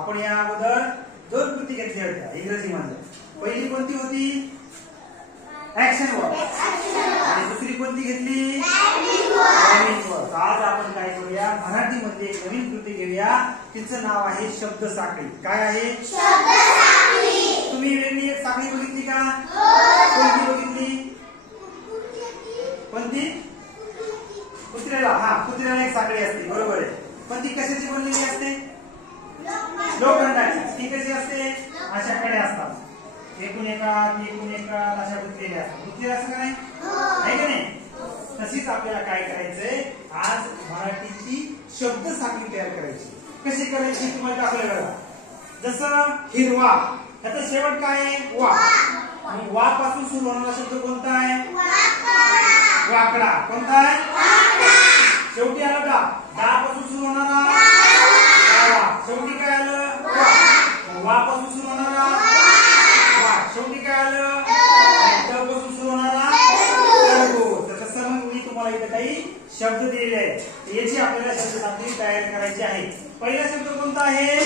आपण या अगोदर दोन कृती घेतल्या होत्या इंग्रजीमध्ये. पहिली कोणती होती? Action word. आणि दुसरी कोणती घेतली? Driving word. आज आपण काय करूया, मराठीमध्ये एक नवीन कृती घेऊया. तिचं नाव आहे शब्द साखळी. काय आहे? शब्द साखळी. तुम्ही वेगळी एक साखळी बघितली का? कोणती बघितली? कोणती? कुत्र्याला. हा, कुत्र्याला एक साखळी असते, बरोबर आहे. पण ती कशाची बनलेली असते? लोखंडाची. ती कशी असते? अशा कड्या असतात, एकूण एकात अशा गुंतलेल्या असतात. गुंतलेल्या असं का नाही? आहे का नाही? तशीच आपल्याला काय करायचंय, आज मराठीची शब्द साखळी तयार करायची. कशी करायची तुम्हाला दाखवलं बघा. जसं हिरवा, त्याचा शेवट काय आहे? वा. आणि वा पासून सुरू होणारा शब्द कोणता आहे? वाकडा. कोणता आहे? शेवटी आलं दा. दा पासून सुरू होणारा वा. शेवटी काय आलं? वा. वा पासून सुरू होणारा वा. शेवटी काय आलं? द पासून सुरू होणारा तळगो. तर तसं मग मी तुम्हाला इथे काही शब्द दिलेले आहेत, याची आपल्याला शब्द साखळी तयार करायची आहे. पहिला शब्द कोणता आहे?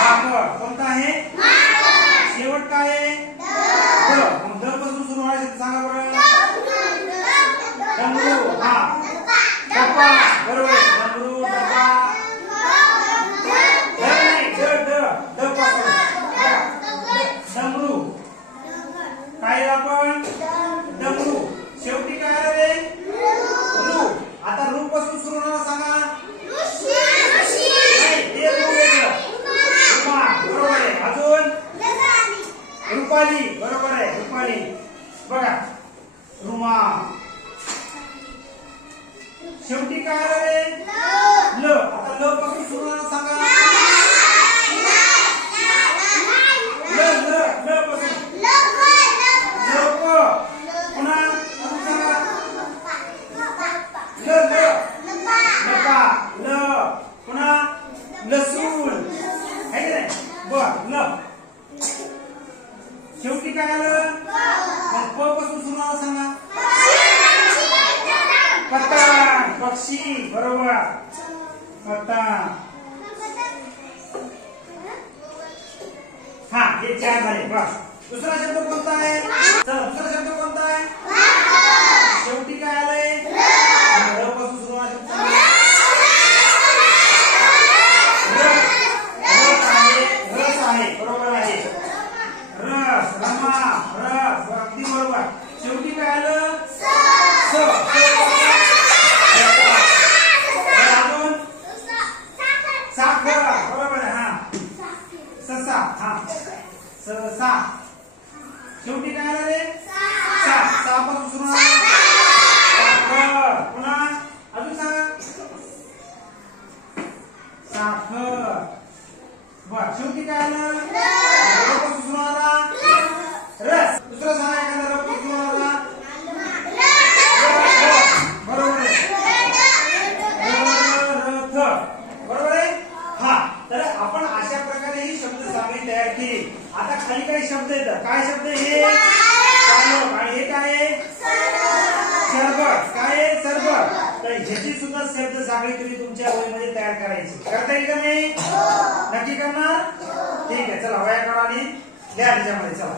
वाकड. कोणता आहे? शेवट काय आहे? द. मग द पासून सुरू होणारा शब्द सांगा बरं. डमरू. हा, डब्बा. बरोबर आहे. डमरू, डब्बा. डमरू. काय आपण? डमरू. शेवटी काय आलं रे? रू. आता रू पासून सुरू होणार सांगा. ते रू वेगळं. रुमा. बरोबर आहे. अजून? रुपाली. बरोबर आहे. रुपाली. बघा, रुमा. शेवटी काय आलं रे? ल. आता ल पासून सुरू होणार सांगा. शेवटी काय आलं? प पासून सुरू होणार सांगा. पतंग. पक्षी. बरोबर. पतंग. हा, हे चार झाले. बस. दुसरा शब्द कोणता आहे? चला, दुसरा शब्द कोणता आहे? शेवटी काय आलंय? र पासून सुरू होणार शब्द. रस आहे. बरोबर आहे. रस. रमा. रस. अगदी बरोबर. शेवटी काय आलं? स. अजून? साखर. बरोबर आहे. हा, ससा. हा, ससा. शेवटी काय आलं रे? सा. सा पासून सुरू होणार साखर. पुन्हा अजून सांगा. साखर. बर. शेवटी काय आलं? र पासून सुरू होणारा रस. दुसरा सांगा एखादा र पासून सुरू होणारा. बरोबर आहे. रथ. बरोबर आहे. हा, तर आपण अशा प्रकारे ही शब्द साखळी तयार केली. आता खाली काही शब्द येतात. काय शब्द हे? चालक. आणि हे काय आहे? सरबत. काय आहे? सरबत. तर ह्याची सुद्धा शब्द साखळी तुम्ही तुमच्या वहीमध्ये तयार करायची. करता येईल का नाही? नक्की करणार? ठीक आहे. चला, वह्या काढा आणि लिहा त्याच्यामध्ये. चला.